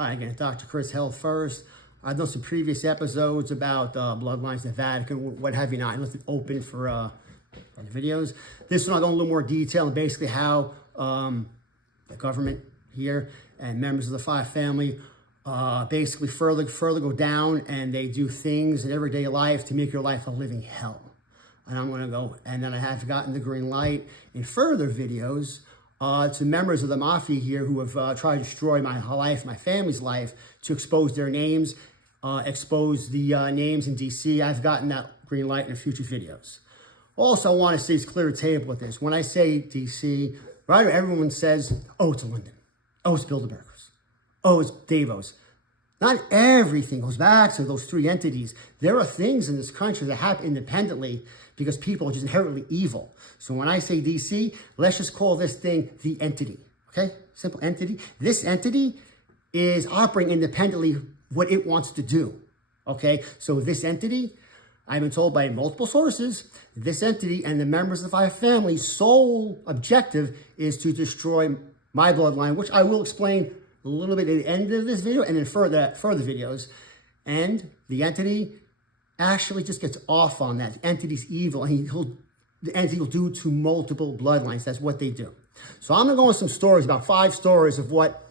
Hi again, Dr. Chris Health First. I've done some previous episodes about bloodlines, the Vatican, what have you not. I left it open for the videos. This one I'll go in a little more detail and basically how the government here and members of the Five family basically further go down, and they do things in everyday life to make your life a living hell. And I'm going to go, and then I have gotten the green light in further videos to members of the Mafia here who have tried to destroy my life, my family's life, to expose their names, expose the names in DC. I've gotten that green light in future videos. Also, I want to say it's clear table with this. When I say DC, right, everyone says, oh, it's London. Oh, it's Bilderbergers. Oh, it's Davos. Not everything goes back to those three entities. There are things in this country that happen independently because people are just inherently evil. So when I say DC, let's just call this thing the entity, okay? Simple entity. This entity is operating independently what it wants to do, okay? So this entity, I've been told by multiple sources, this entity and the members of the Five family's sole objective is to destroy my bloodline, which I will explain a little bit at the end of this video and then further videos. And the entity actually just gets off on that. The entity's evil, and the entity will do to multiple bloodlines. That's what they do. So I'm gonna go on some stories, about 5 stories of what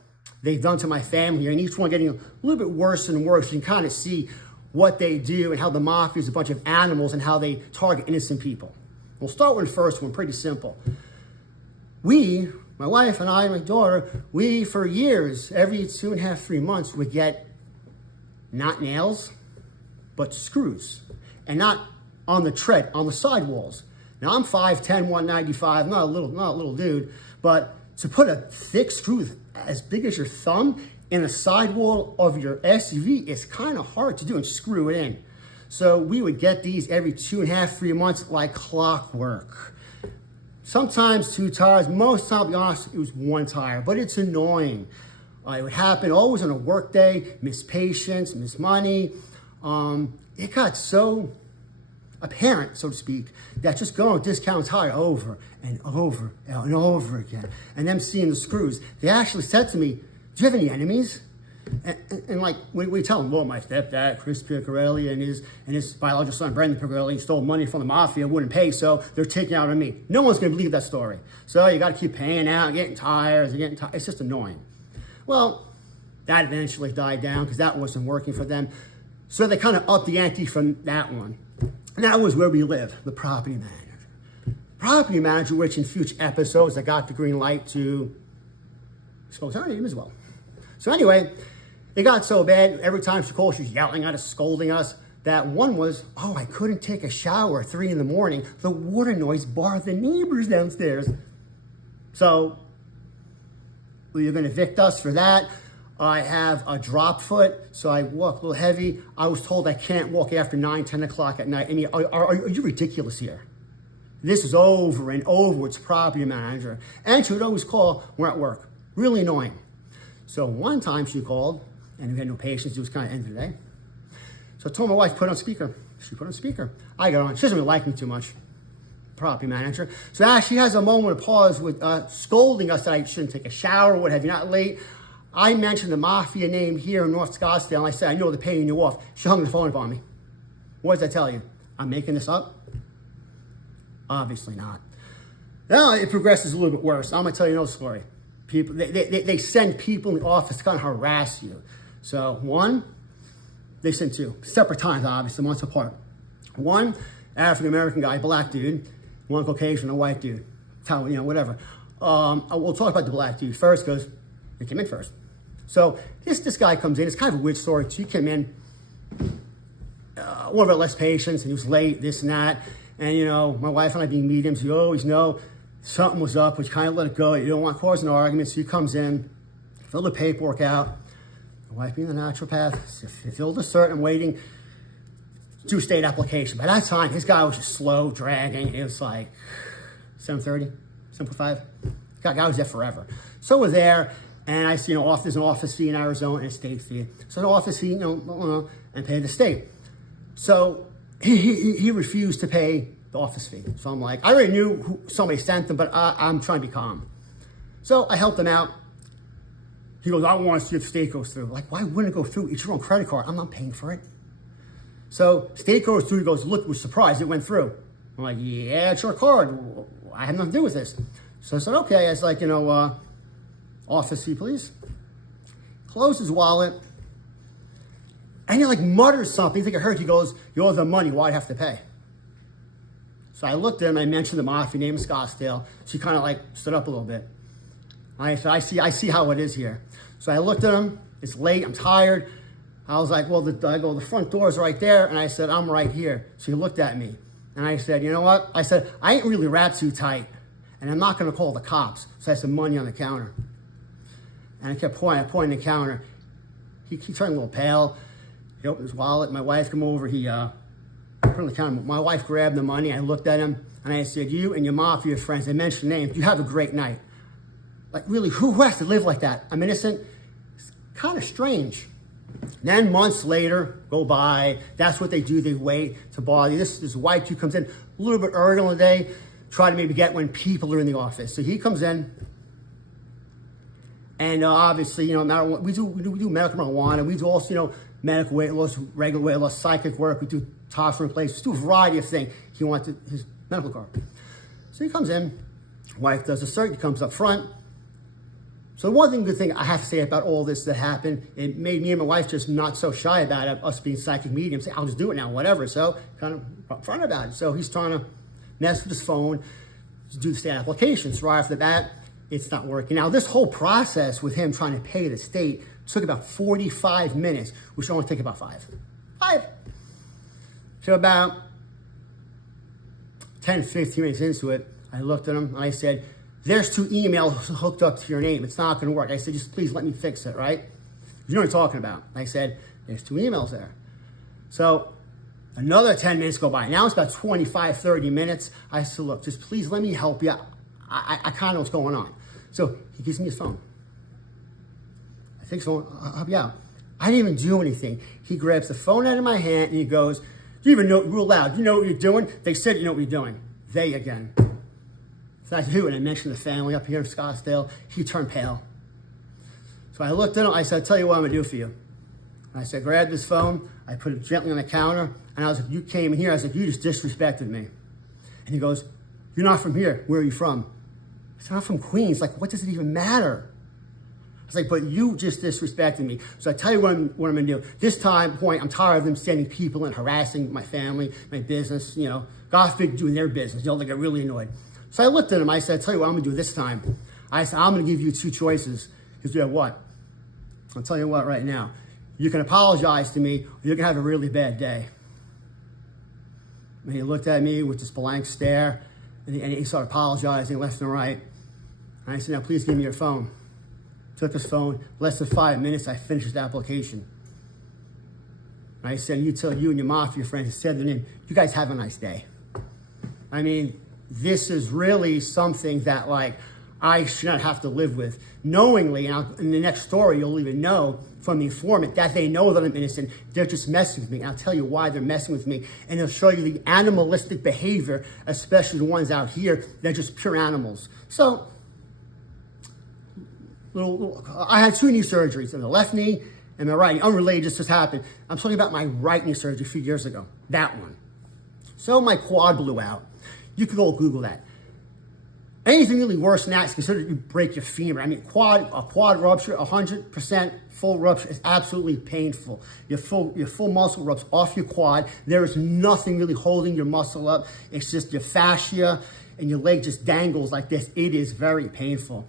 they've done to my family, and each one getting a little bit worse and worse. You can kind of see what they do and how the Mafia is a bunch of animals and how they target innocent people. We'll start with the first one, pretty simple. My wife and I and my daughter, we for years, every 2.5, 3 months, would get not nails, but screws. And not on the tread, on the sidewalls. Now I'm 5'10", 195, not a little dude, but to put a thick screw as big as your thumb in the sidewall of your SUV is kind of hard to do and screw it in. So we would get these every 2.5, 3 months like clockwork. Sometimes 2 tires, most of the time, to be honest, it was 1 tire, but it's annoying. It would happen always on a work day, miss patients, miss money. It got so apparent, so to speak, that just going discount tire over and over and over again, and them seeing the screws, they actually said to me, do you have any enemies? And like, we tell them, well, my stepdad, Chris Piccarelli, and his biological son, Brendan Piccarelli, stole money from the Mafia, wouldn't pay, so they're taking out on me. No one's going to believe that story. So you got to keep paying out, getting tires, it's just annoying. Well, that eventually died down because that wasn't working for them. So they kind of upped the ante from that one. And that was where we live, the property manager. Property manager, which in future episodes, I got the green light to expose her name as well. So anyway, it got so bad, every time she called, she was yelling at us, scolding us. That one was, oh, I couldn't take a shower at 3 in the morning. The water noise bothered the neighbors downstairs. So, well, you're gonna evict us for that. I have a drop foot, so I walk a little heavy. I was told I can't walk after 9, 10 o'clock at night. And are you ridiculous here? This is over and over with the property manager. And she would always call, we're at work. Really annoying. So one time she called, and we had no patience. It was kind of end of the day. So I told my wife, put on speaker. She put on speaker. I got on. She doesn't really like me too much, property manager. So now she has a moment of pause with scolding us that I shouldn't take a shower, what have you, not late. I mentioned the Mafia name here in North Scottsdale, and I said, I know they're paying you off. She hung the phone up on me. What does that tell you? I'm making this up? Obviously not. Now it progresses a little bit worse. I'm going to tell you another story. People, they send people in the office to kind of harass you. So one, they send 2, separate times, obviously, months apart. One, African-American guy, black dude, one Caucasian, a white dude, whatever. We'll talk about the black dude first because he came in first. So this guy comes in, it's kind of a weird story too. He came in, one of our less patients, and he was late, this and that. And my wife and I being mediums, you always know something was up, which kind of let it go. You don't want to cause an argument, so he comes in, fill the paperwork out. My wife being the naturopath, filled the cert, I'm waiting, 2 state application. By that time, his guy was just slow, dragging. It was like 7:30, 7:45. Guy was there forever. So we're there, and I see, there's an office fee in Arizona and a state fee. So the office fee, and pay the state. So he refused to pay the office fee. So I'm like, I already knew who somebody sent them, but I'm trying to be calm. So I helped him out. He goes, I want to see if state goes through. Like, why wouldn't it go through? It's your own credit card. I'm not paying for it. So state goes through. He goes, look, we're surprised it went through. I'm like, yeah, it's your card. I have nothing to do with this. So I said, okay. I was like, office fee, please. Closed his wallet. And he like mutters something. I think I heard. He goes, you owe the money. Why do I have to pay? So I looked at him. I mentioned the mafia name, Scottsdale. She kind of like stood up a little bit. I said, I see how it is here. So I looked at him. It's late. I'm tired. I was like, well, the front door is right there. And I said, I'm right here. So he looked at me. And I said, you know what? I said, I ain't really wrapped too tight. And I'm not going to call the cops. So I said, money on the counter. And I kept pointing the counter. He turned a little pale. He opened his wallet. My wife came over. He put it on the counter. My wife grabbed the money. I looked at him. And I said, you and your mafia friends, I mentioned names. You have a great night. Like, really, who has to live like that? I'm innocent. It's kind of strange. Then months later go by. That's what they do. They wait to bother you. This white dude comes in a little bit early in the day, try to maybe get when people are in the office. So he comes in, and obviously, we do medical marijuana. We do also, medical weight loss, regular weight loss, psychic work. We do toxin replacements. We do a variety of things. He wanted his medical card. So he comes in. Wife does a search. He comes up front. So one good thing I have to say about all this that happened, it made me and my wife just not so shy about it, us being psychic mediums. Say, I'll just do it now, whatever. So kind of upfront about it. So he's trying to mess with his phone, do the state applications. Right off the bat, it's not working. Now, this whole process with him trying to pay the state took about 45 minutes, which should only take about 5. So about 10, 15 minutes into it, I looked at him and I said, there's 2 emails hooked up to your name. It's not going to work. I said, just please let me fix it, right? You know what I'm talking about. I said, there's 2 emails there. So another 10 minutes go by. Now it's about 25, 30 minutes. I said, look, just please let me help you. I kind of know what's going on. So he gives me his phone. I think so. I'll help you out. I didn't even do anything. He grabs the phone out of my hand and he goes, do you even know, real loud, you know what you're doing? They said you know what you're doing. They again. So I said, who? And I mentioned the family up here in Scottsdale. He turned pale. So I looked at him. I said, I'll tell you what I'm going to do for you. And I said, grab this phone. I put it gently on the counter. And I was like, you came in here. I said, you just disrespected me. And he goes, you're not from here. Where are you from? I said, I'm from Queens. Like, what does it even matter? I was like, but you just disrespected me. So I tell you what I'm going to do. This point, I'm tired of them sending people and harassing my family, my business, God forbid doing their business. They get really annoyed. So I looked at him. I said, I'll tell you what I'm going to do this time. I said, I'm going to give you 2 choices. He said, what? I'll tell you what right now. You can apologize to me, or you're going to have a really bad day. And he looked at me with this blank stare, and he started apologizing left and right. And I said, now please give me your phone. Took his phone. Less than 5 minutes, I finished his application. And I said, you tell you and your mafia friends, said the name, you guys have a nice day. I mean, this is really something that, I should not have to live with. Knowingly, and in the next story, you'll even know from the informant that they know that I'm innocent. They're just messing with me. And I'll tell you why they're messing with me. And they'll show you the animalistic behavior, especially the ones out here. They're just pure animals. So, I had 2 knee surgeries, on the left knee and my right knee. Unrelated, just happened. I'm talking about my right knee surgery a few years ago. That one. So my quad blew out. You can go Google that. Anything really worse than that is considered you break your femur. I mean, a quad rupture, 100% full rupture is absolutely painful. Your full muscle ruptures off your quad. There is nothing really holding your muscle up. It's just your fascia and your leg just dangles like this. It is very painful.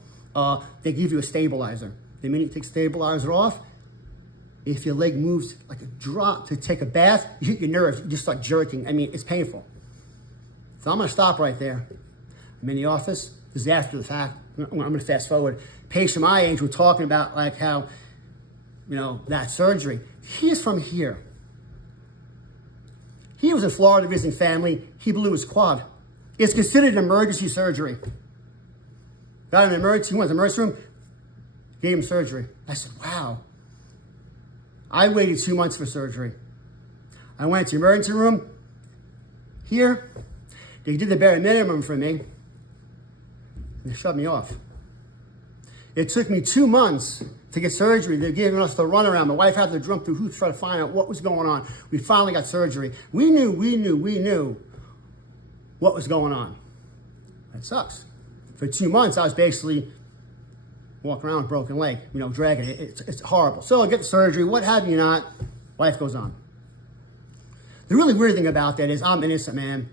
They give you a stabilizer. The minute you take stabilizer off, if your leg moves like a drop to take a bath, you hit your nerves, you just start jerking. I mean, it's painful. So I'm going to stop right there. I'm in the office. This is after the fact. I'm going to fast forward. Patient my age, we're talking about how, that surgery. He is from here. He was in Florida visiting family. He blew his quad. It's considered an emergency surgery. Got an emergency. He went to the emergency room. Gave him surgery. I said, wow. I waited 2 months for surgery. I went to the emergency room. Here, they did the bare minimum for me. They shut me off. It took me 2 months to get surgery. They're giving us the runaround. My wife had to jump through hoops to try to find out what was going on. We finally got surgery. We knew what was going on. That sucks. For 2 months, I was basically walking around with a broken leg, dragging it. It's horrible. So I get the surgery, what have you not, life goes on. The really weird thing about that is I'm an innocent man.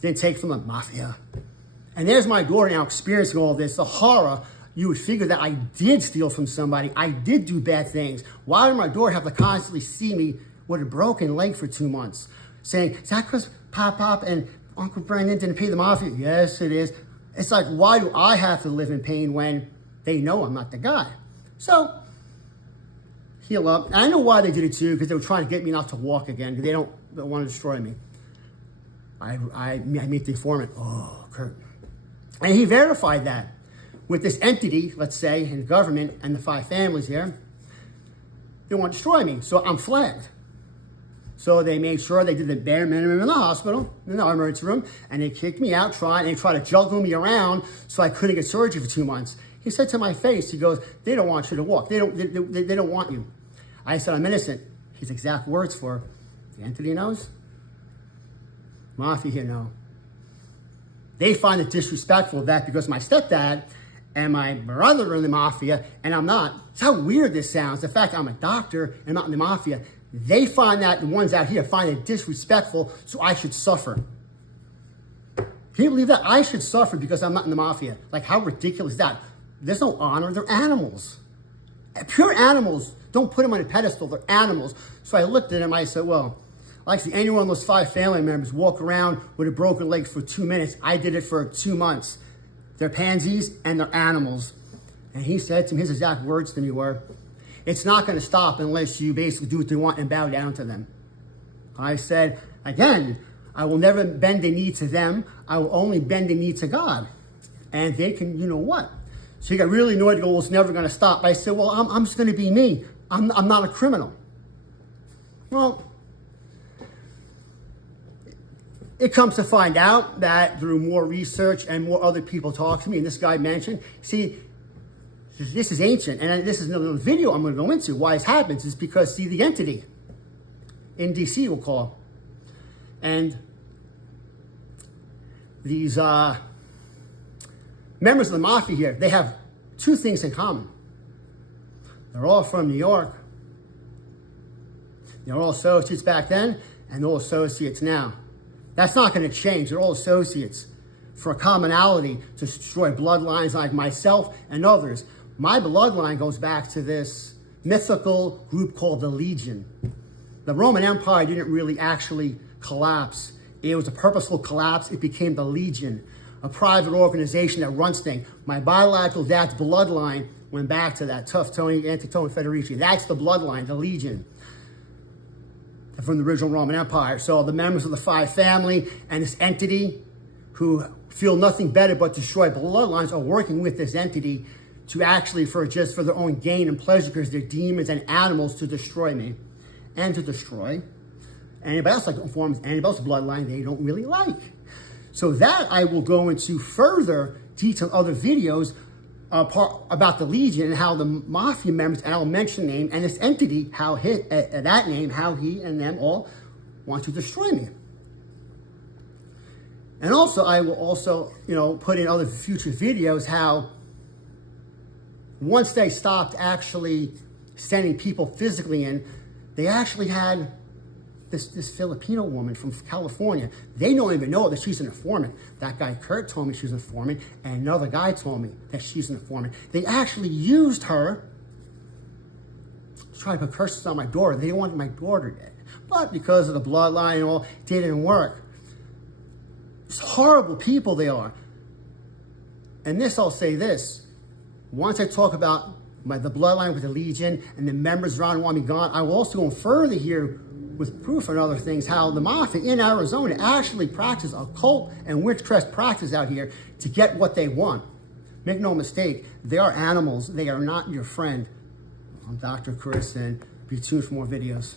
Didn't take from the mafia. And there's my daughter now experiencing all this, the horror. You would figure that I did steal from somebody. I did do bad things. Why would my daughter have to constantly see me with a broken leg for 2 months? Saying, is that because Pop and Uncle Brandon didn't pay the mafia? Yes, it is. It's like, why do I have to live in pain when they know I'm not the guy? So, heal up. And I know why they did it too, because they were trying to get me not to walk again, because they don't want to destroy me. I meet the informant. Oh, Kurt. And he verified that with this entity, let's say, in the government and the 5 families here. They want to destroy me, so I'm flagged. So they made sure they did the bare minimum in the hospital, in the emergency room, and they kicked me out, they tried to juggle me around so I couldn't get surgery for 2 months. He said to my face, he goes, they don't want you to walk. They don't want you. I said, I'm innocent. His exact words for, the entity knows, mafia here know. They find it disrespectful that because my stepdad and my brother are in the mafia and I'm not. It's how weird this sounds. The fact I'm a doctor and not in the mafia. They find that the ones out here find it disrespectful, so I should suffer. Can you believe that? I should suffer because I'm not in the mafia. Like, how ridiculous is that? There's no honor. They're animals. Pure animals. Don't put them on a pedestal. They're animals. So I looked at him. I said, well, I like to see any one of those 5 family members walk around with a broken leg for 2 minutes. I did it for 2 months. They're pansies and they're animals. And he said to me, his exact words to me were, it's not going to stop unless you basically do what they want and bow down to them. I said, again, I will never bend the knee to them. I will only bend the knee to God. And they can, you know what? So he got really annoyed to go, well, it's never going to stop. I said, well, I'm just going to be me. I'm not a criminal. Well, it comes to find out that through more research and more other people talk to me, and this guy mentioned, see, this is ancient, and this is another video I'm going to go into. Why this happens is because, see, the entity in D.C. we'll call, and these members of the mafia here, they have 2 things in common. They're all from New York. They're all associates back then, and they're all associates now. That's not going to change. They're all associates for a commonality to destroy bloodlines like myself and others. My bloodline goes back to this mythical group called the Legion. The Roman Empire didn't really actually collapse. It was a purposeful collapse. It became the Legion, a private organization that runs things. My biological dad's bloodline went back to that tough Tony Antitone Federici. That's the bloodline, the Legion, from the original Roman Empire. So the members of the 5 family and this entity who feel nothing better but destroy bloodlines are working with this entity to actually for their own gain and pleasure, because they're demons and animals, to destroy me and to destroy anybody else, like forms anybody else's bloodline they don't really like. So that I will go into further detail other videos about the Legion and how the mafia members, and I'll mention name, and this entity, how that name, how he and them all want to destroy me. And also, I will also, put in other future videos how once they stopped actually sending people physically in, they actually had this Filipino woman from California. They don't even know that she's an informant. That guy Kurt told me she's an informant, and another guy told me that she's an informant. They actually used her to try to put curses on my daughter. They wanted my daughter dead. But because of the bloodline and all, it didn't work. It's horrible people they are. And this, I'll say this. Once I talk about the bloodline with the Legion and the members around want me gone, I will also go further here with proof and other things, how the mafia in Arizona actually practice occult and witchcraft practice out here to get what they want. Make no mistake, they are animals. They are not your friend. I'm Dr. Chris, and be tuned for more videos.